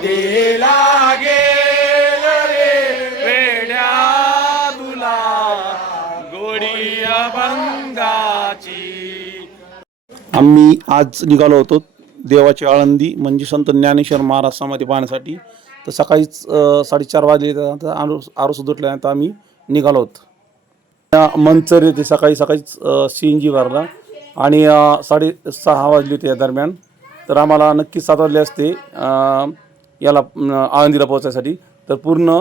कधी लागेल रे वेड्या तुला गोडी अभंगाची. आम्ही आज निघालो होतो देवाची आळंदी म्हणजे संत ज्ञानेश्वर महाराज समाधी पाहण्यासाठी. तर सकाळीच 4:30 वाजले. आरोस उतरल्यानंतर आम्ही निघालो होतो. मंचर येथे सकाळीच CNG भरला आणि 6:30 वाजले होते या दरम्यान. तर आम्हाला नक्कीच 7 वाजले असते याला आळंदीला पोहोचायसाठी. तर पूर्ण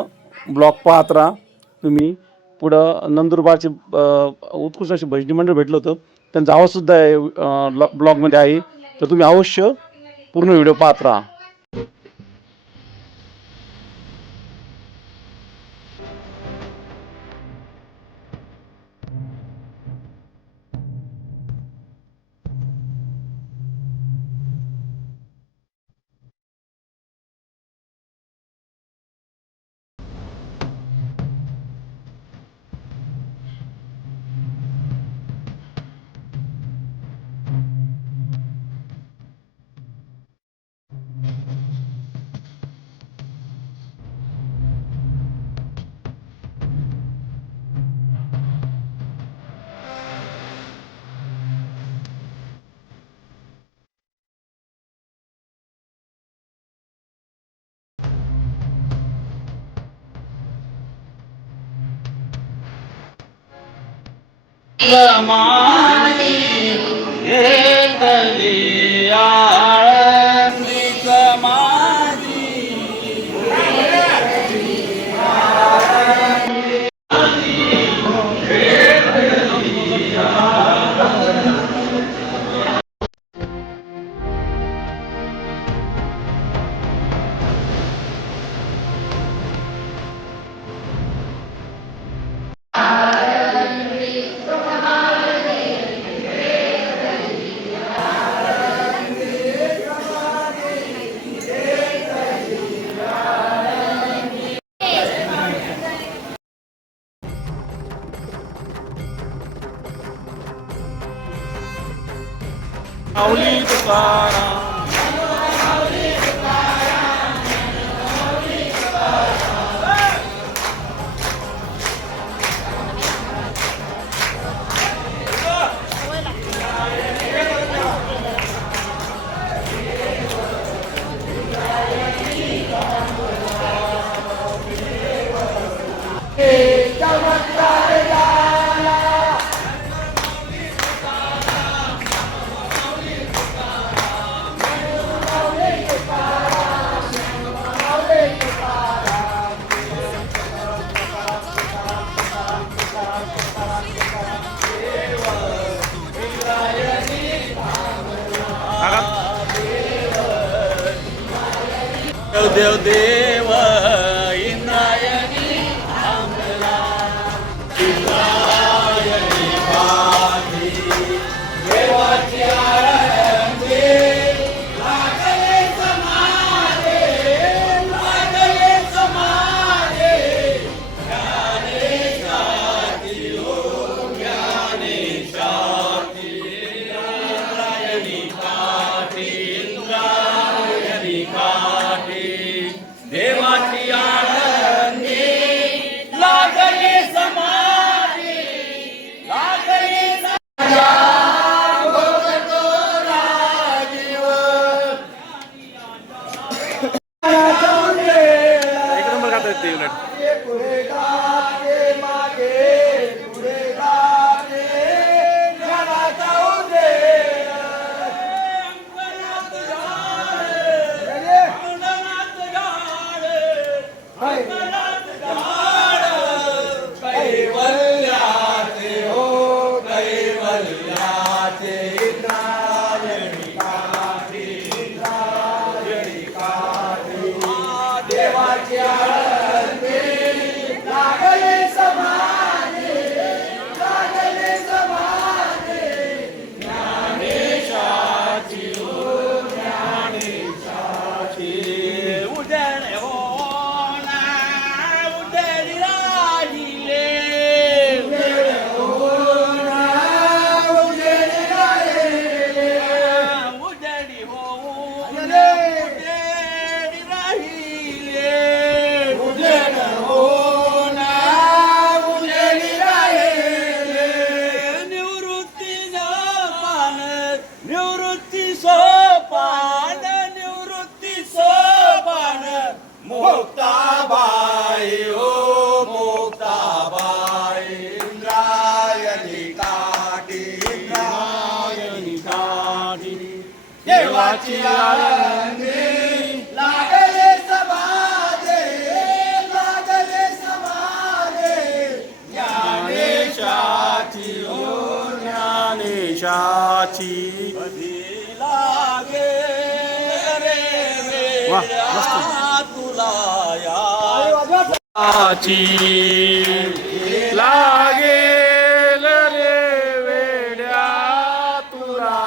ब्लॉक पाहत राहा तुम्ही. पुढं नंदुरबारचे उत्कृष्ट असे भजनी मंडळ भेटलं होतं, त्यांचा आवाजसुद्धा ब्लॉगमध्ये आहे. तर तुम्ही अवश्य पूर्ण व्हिडिओ पाहत राहा. समाधी घेतली आळंदी समाधी. माऊली तुकाराम. देव देव इंद्रायणी थांबला. इंद्रायणी बांधी देवाची आळंदी. लागले समाधे लागले समाधे ज्ञानेशाची हो ज्ञानेशाची. इंद्रायणी काठी इंद्रायणी काठी देव आळंदी लागले समाजे लागले समाजे ज्ञानेशाची ज्ञानेशाची लागे रे वा, वेड्या तुला या लागेल रे वेड्या तुला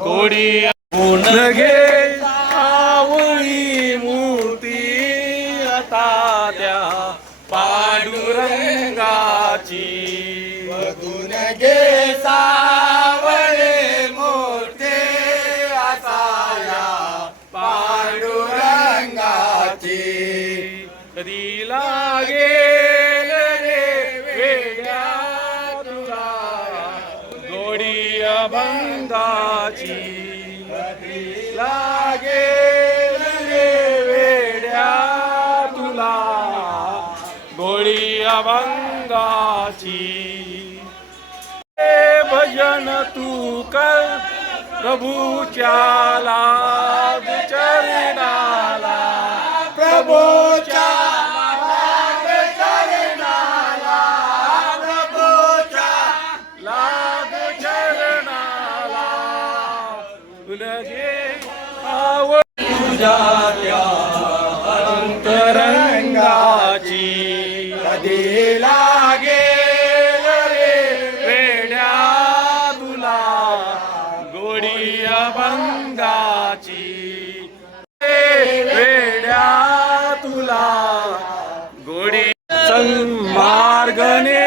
गोडी गुण घे आवळी मूर्ती आता त्या पांडुरंगाची बघून घे सावळे मोठे असाया पांडुरंगाची कधी लागेल रे वेड्या तुला गोडी अभंगाची लागेल रे वेड्या तुला गोडी अभंगाची हे भजन तू कर प्रभूच्या लाग चरणाला प्रभूच्या लाग चरणाला प्रभूच्या लाग चरणाला तुझे आवड तुझ्या त्या अंतरंगाची कधी लागेल रे वेड्या तुला गोडी अभंगाची वेड्या तुला गोडी सन्मार्गने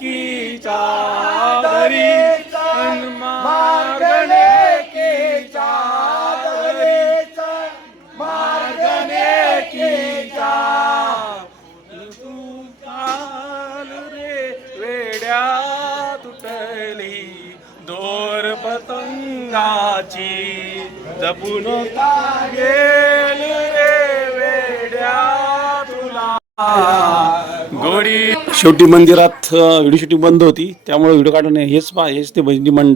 की चादरी सन्मार्गने की चादरी मार्गने की चाल रे वेड्या तुटली दोर पतंगाची जपून लागेल रे वेड्या तुला गोडी शेवटी मंदिरात व्हिडिओ शूटिंग बंद होती, त्यामुळे व्हिडिओ काढणे हेच ते भजनी मंडळ